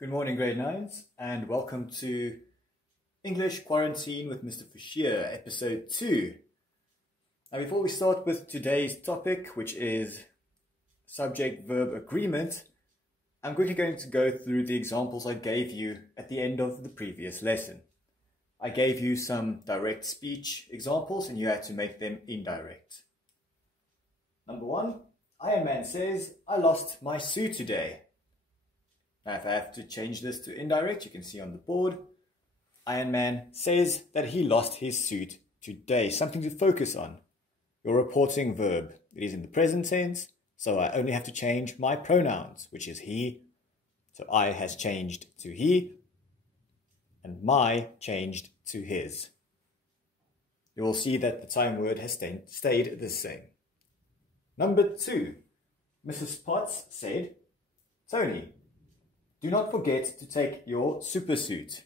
Good morning, grade 9s, and welcome to English Quarantine with Mr. Fouché, episode 2. Now, before we start with today's topic, which is subject-verb agreement, I'm quickly going to go through the examples I gave you at the end of the previous lesson. I gave you some direct speech examples, and you had to make them indirect. Number 1, Iron Man says, "I lost my suit today." Now, if I have to change this to indirect, you can see on the board, Iron Man says that he lost his suit today. Something to focus on. Your reporting verb. It is in the present tense, so I only have to change my pronouns, which is he. So I has changed to he, and my changed to his. You will see that the time word has stayed the same. Number 2, Mrs. Potts said, "Tony, do not forget to take your supersuit."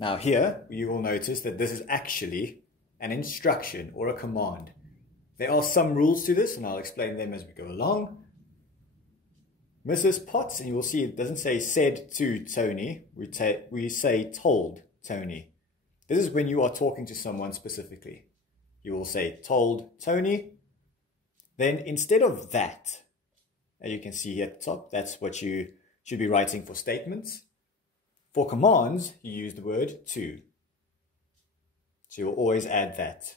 Now here, you will notice that this is actually an instruction or a command. There are some rules to this, and I'll explain them as we go along. Mrs. Potts, and you will see it doesn't say said to Tony, we say told Tony. This is when you are talking to someone specifically. You will say told Tony. Then instead of that, as you can see here at the top, that's what you should be writing for statements. For commands, you use the word to. So you'll always add that.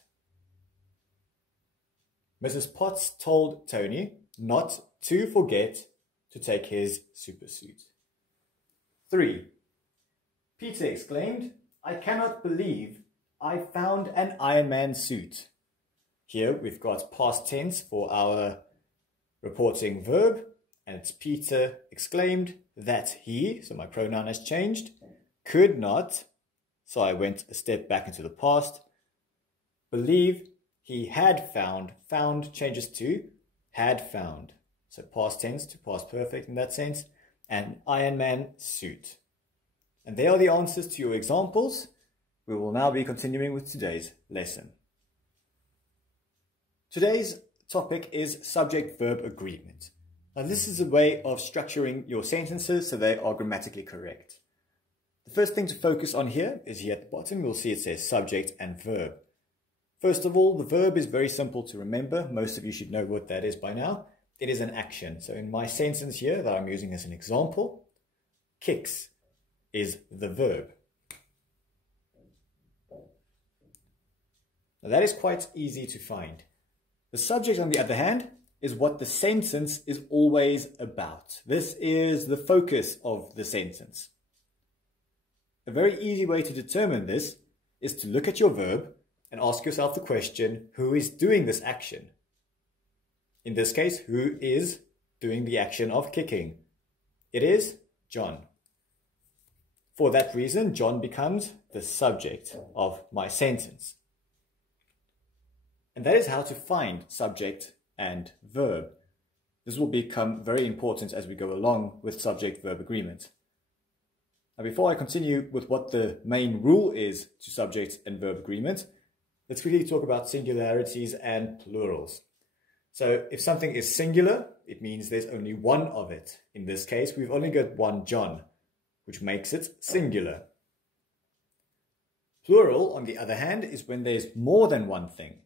Mrs. Potts told Tony not to forget to take his supersuit. 3, Peter exclaimed, "I cannot believe I found an Iron Man suit." Here we've got past tense for our reporting verb, and it's Peter exclaimed that he, so my pronoun has changed, could not, so I went a step back into the past, believe he had found changes to had found, so past tense to past perfect in that sense, an Iron Man suit. And they are the answers to your examples. We will now be continuing with today's lesson. Today's topic is subject-verb agreement. Now, this is a way of structuring your sentences so they are grammatically correct. The first thing to focus on here is here at the bottom. You'll see it says subject and verb. First of all, the verb is very simple to remember. Most of you should know what that is by now. It is an action. So in my sentence here that I'm using as an example, kicks is the verb. Now, that is quite easy to find. The subject, on the other hand, is what the sentence is always about. This is the focus of the sentence. A very easy way to determine this is to look at your verb and ask yourself the question, who is doing this action? In this case, who is doing the action of kicking? It is John. For that reason, John becomes the subject of my sentence. And that is how to find subject and verb. This will become very important as we go along with subject-verb agreement. Now, before I continue with what the main rule is to subject and verb agreement, let's quickly talk about singularities and plurals. So if something is singular, it means there's only one of it. In this case, we've only got one John, which makes it singular. Plural, on the other hand, is when there's more than one thing.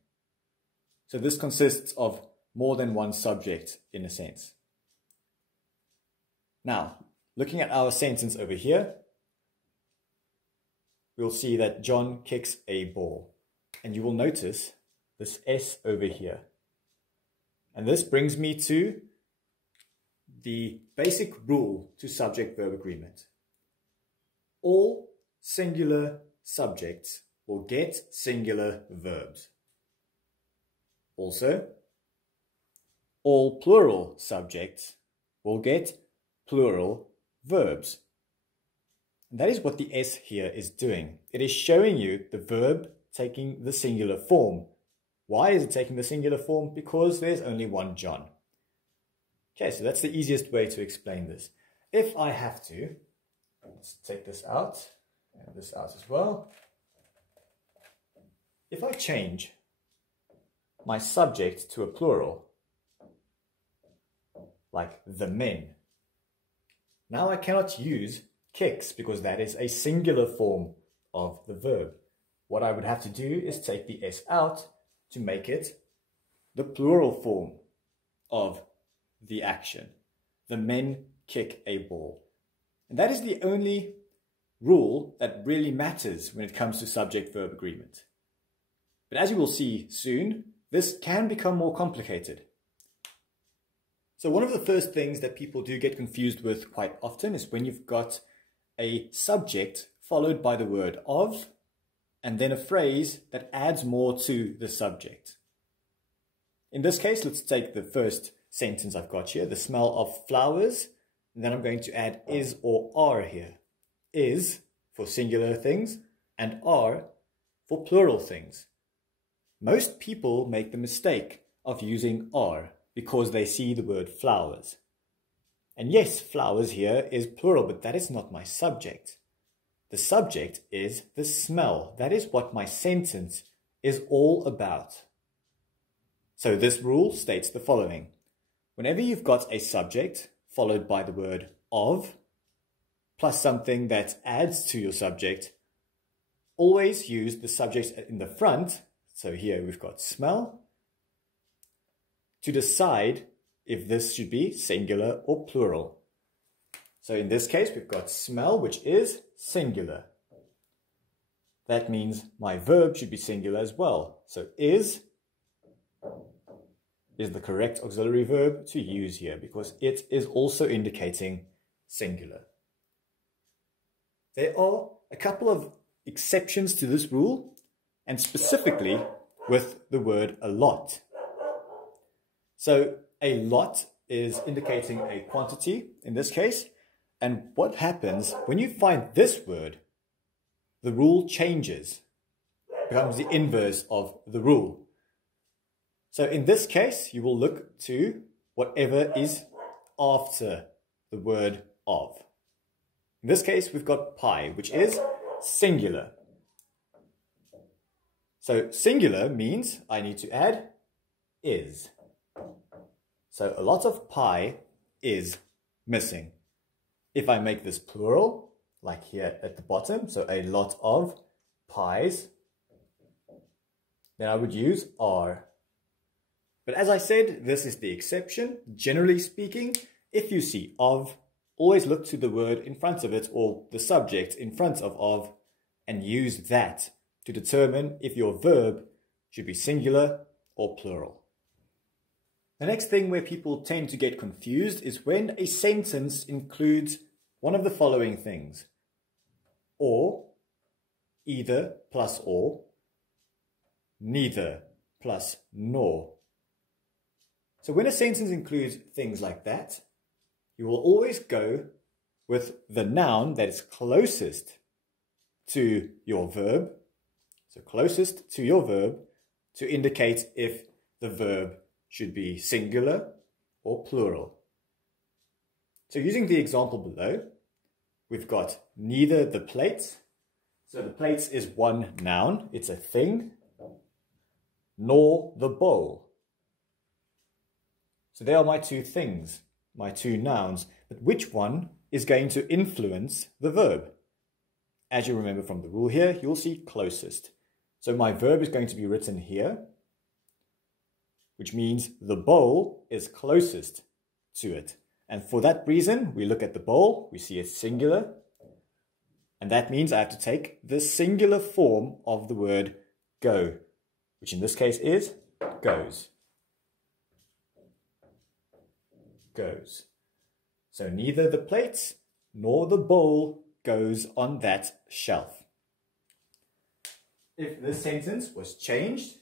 So this consists of more than one subject in a sense. Now, looking at our sentence over here, we'll see that John kicks a ball. And you will notice this S over here. And this brings me to the basic rule to subject-verb agreement. All singular subjects will get singular verbs. Also, all plural subjects will get plural verbs. And that is what the S here is doing. It is showing you the verb taking the singular form. Why is it taking the singular form? Because there's only one John. Okay, so that's the easiest way to explain this. If I have to, let's take this out, and this out as well. If I change my subject to a plural, like the men, Now I cannot use kicks because that is a singular form of the verb. What I would have to do is take the S out to make it the plural form of the action. The men kick a ball. And that is the only rule that really matters when it comes to subject-verb agreement. But as you will see soon, this can become more complicated. So one of the first things that people do get confused with quite often is when you've got a subject followed by the word of, and then a phrase that adds more to the subject. In this case, let's take the first sentence I've got here, the smell of flowers, and then I'm going to add is or are here. Is for singular things and are for plural things. Most people make the mistake of using are because they see the word flowers. And yes, flowers here is plural, but that is not my subject. The subject is the smell. That is what my sentence is all about. So this rule states the following. Whenever you've got a subject followed by the word of, plus something that adds to your subject, always use the subject in the front. So here we've got smell, to decide if this should be singular or plural. So in this case, we've got smell, which is singular. That means my verb should be singular as well. So is the correct auxiliary verb to use here because it is also indicating singular. There are a couple of exceptions to this rule, and specifically with the word a lot. So a lot is indicating a quantity in this case, and what happens when you find this word, the rule changes, becomes the inverse of the rule. So in this case, you will look to whatever is after the word of. In this case, we've got pie, which is singular. So singular means I need to add is. So a lot of pie is missing. If I make this plural, like here at the bottom, so a lot of pies, then I would use are. But as I said, this is the exception. Generally speaking, if you see of, always look to the word in front of it or the subject in front of, and use that to determine if your verb should be singular or plural. The next thing where people tend to get confused is when a sentence includes one of the following things. Or, either plus or, neither plus nor. So when a sentence includes things like that, you will always go with the noun that is closest to your verb. So closest to your verb to indicate if the verb should be singular or plural. So using the example below, we've got neither the plates. So the plates is one noun, it's a thing, nor the bowl. So they are my two things, my two nouns, but which one is going to influence the verb? As you remember from the rule here, you'll see closest. So my verb is going to be written here, which means the bowl is closest to it. And for that reason, we look at the bowl, we see it's singular, and that means I have to take the singular form of the word go, which in this case is goes. Goes. So neither the plates nor the bowl goes on that shelf. If this sentence was changed,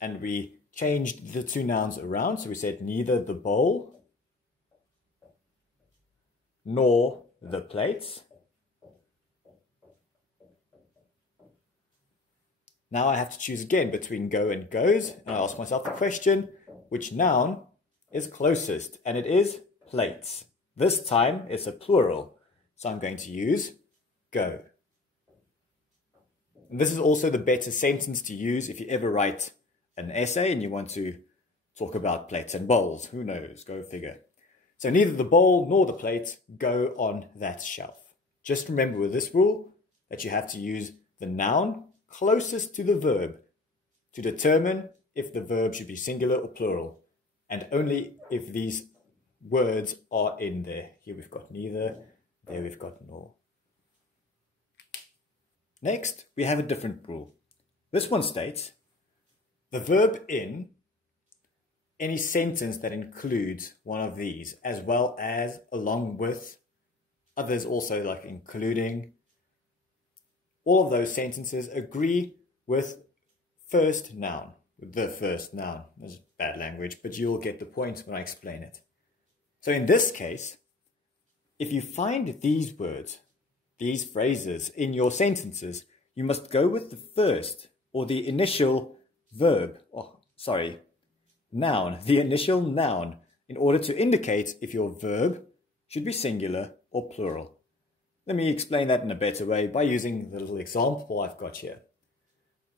and we changed the two nouns around, so we said neither the bowl nor the plates. Now I have to choose again between go and goes, and I ask myself the question, which noun is closest? And it is plates. This time it's a plural, so I'm going to use go. And this is also the better sentence to use if you ever write an essay and you want to talk about plates and bowls. Who knows? Go figure. So neither the bowl nor the plate go on that shelf. Just remember with this rule that you have to use the noun closest to the verb to determine if the verb should be singular or plural, and only if these words are in there. Here we've got neither, there we've got nor. Next, we have a different rule. This one states, the verb in any sentence that includes one of these, as well as along with, others also like including. All of those sentences agree with first noun, with the first noun. That's bad language, but you'll get the point when I explain it. So in this case, if you find these words, these phrases in your sentences, you must go with the first or the initial verb, noun, the initial noun, in order to indicate if your verb should be singular or plural. Let me explain that in a better way by using the little example I've got here.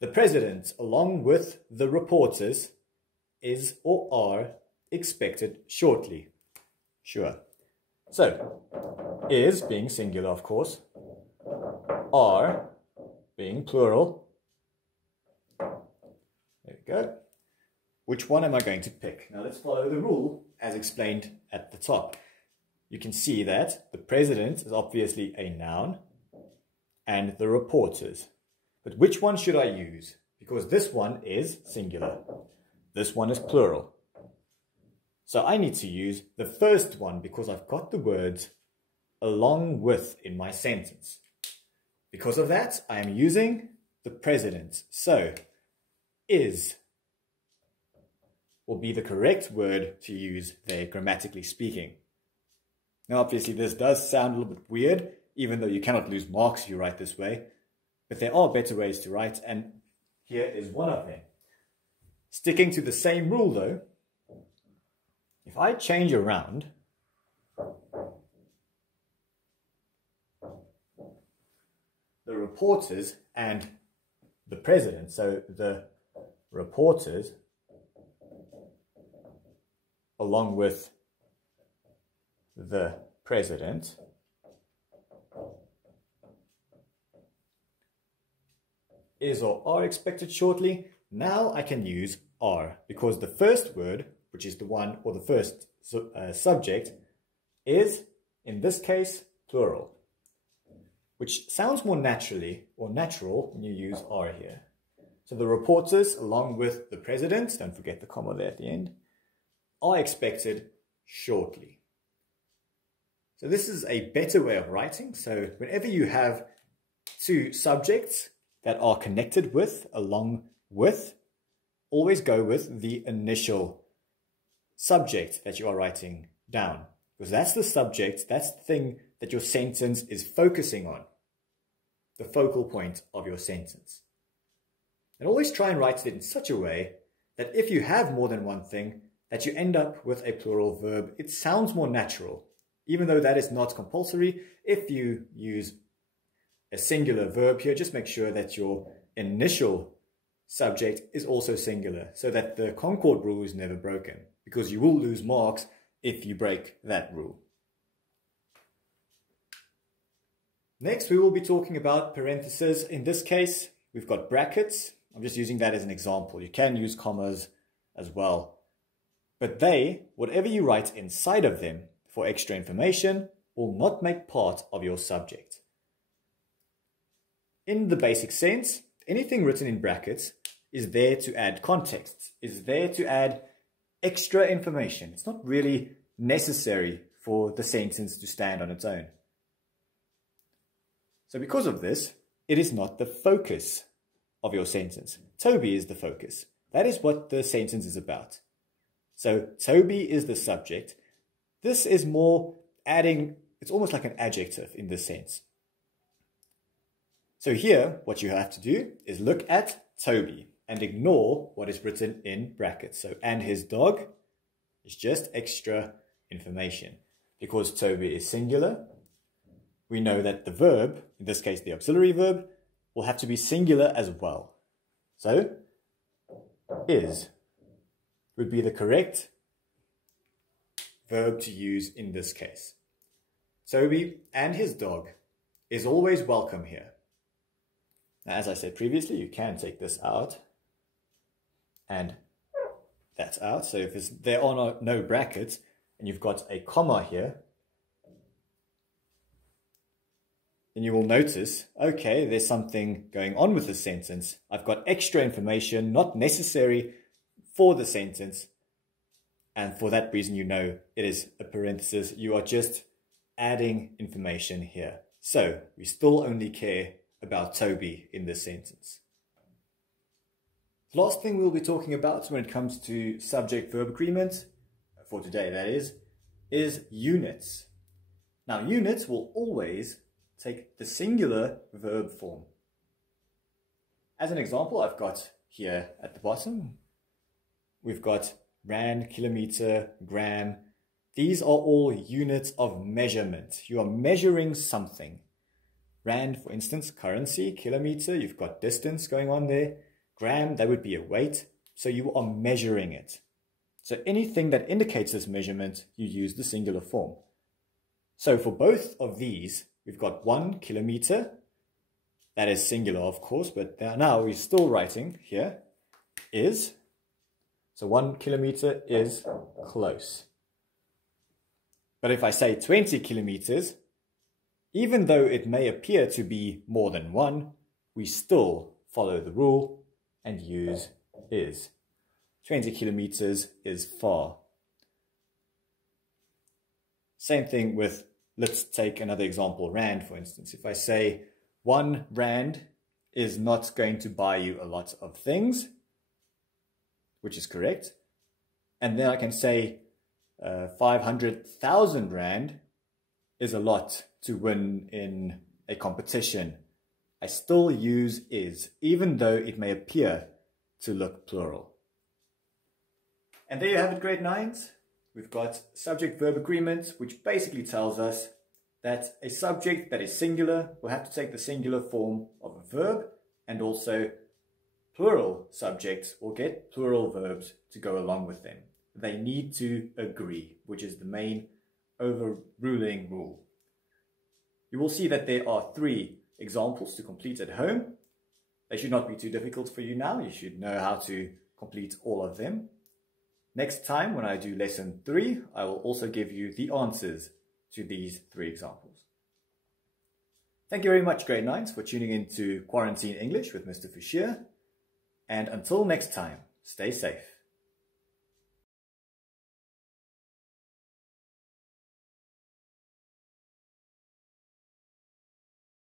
The president, along with the reporters, is or are expected shortly. Sure. So, is being singular, of course, are being plural. There we go. Which one am I going to pick? Now let's follow the rule as explained at the top. You can see that the president is obviously a noun and the reporters. But which one should I use? Because this one is singular. This one is plural. So I need to use the first one because I've got the words along with in my sentence. Because of that, I am using the president. So, is will be the correct word to use there, grammatically speaking. Now, obviously, this does sound a little bit weird, even though you cannot lose marks if you write this way. But there are better ways to write, and here is one of them. Sticking to the same rule, though, if I change around the reporters and the president, so the reporters along with the president, is or are expected shortly, now I can use are, because the first word, which is the one or the first subject, is, in this case, plural, which sounds more naturally or natural when you use are here. So the reporters, along with the president, don't forget the comma there at the end, are expected shortly. So this is a better way of writing. So whenever you have two subjects that are connected with, along with, always go with the initial subject that you are writing down. Because that's the subject, that's the thing that your sentence is focusing on. The focal point of your sentence. And always try and write it in such a way that if you have more than one thing, that you end up with a plural verb. It sounds more natural, even though that is not compulsory. If you use a singular verb here, just make sure that your initial subject is also singular, so that the Concord rule is never broken, because you will lose marks if you break that rule. Next, we will be talking about parentheses. In this case, we've got brackets. I'm just using that as an example. You can use commas as well. But they, whatever you write inside of them for extra information, will not make part of your subject. In the basic sense, anything written in brackets is there to add context, is there to add extra information. It's not really necessary for the sentence to stand on its own. So because of this, it is not the focus of your sentence. Toby is the focus. That is what the sentence is about. So Toby is the subject. This is more adding, it's almost like an adjective in this sense. So here, what you have to do is look at Toby and ignore what is written in brackets. So, and his dog is just extra information because Toby is singular we know that the verb, in this case the auxiliary verb, will have to be singular as well. So, is would be the correct verb to use in this case. Toby and his dog is always welcome here. Now, as I said previously, you can take this out and that's out. So if there are no brackets and you've got a comma here, then you will notice, okay, there's something going on with the sentence. I've got extra information, not necessary for the sentence. And for that reason, you know it is a parenthesis. You are just adding information here. So we still only care about Toby in this sentence. The last thing we'll be talking about when it comes to subject-verb agreement, for today that is units. Now units will always take the singular verb form. As an example, I've got here at the bottom, we've got rand, kilometer, gram. These are all units of measurement. You are measuring something. Rand, for instance, currency. Kilometer, you've got distance going on there. Gram, that would be a weight. So you are measuring it. So anything that indicates this measurement, you use the singular form. So for both of these, we've got 1 kilometer. That is singular, of course, but now we're still writing here is. So 1 kilometer is close. But if I say 20 kilometers, even though it may appear to be more than 1, we still follow the rule and use is. 20 kilometers is far. Same thing with, let's take another example, rand for instance. If I say 1 rand is not going to buy you a lot of things, which is correct. And then I can say 500,000 rand is a lot to win in a competition. I still use is, even though it may appear to look plural. And there you have it, grade 9s. We've got subject-verb agreement, which basically tells us that a subject that is singular will have to take the singular form of a verb, and also plural subjects will get plural verbs to go along with them. They need to agree, which is the main overruling rule. You will see that there are 3 examples to complete at home. They should not be too difficult for you now. You should know how to complete all of them. Next time when I do lesson 3, I will also give you the answers to these 3 examples. Thank you very much, grade 9s, for tuning in to Quarantine English with Mr. Fouché. And until next time, stay safe.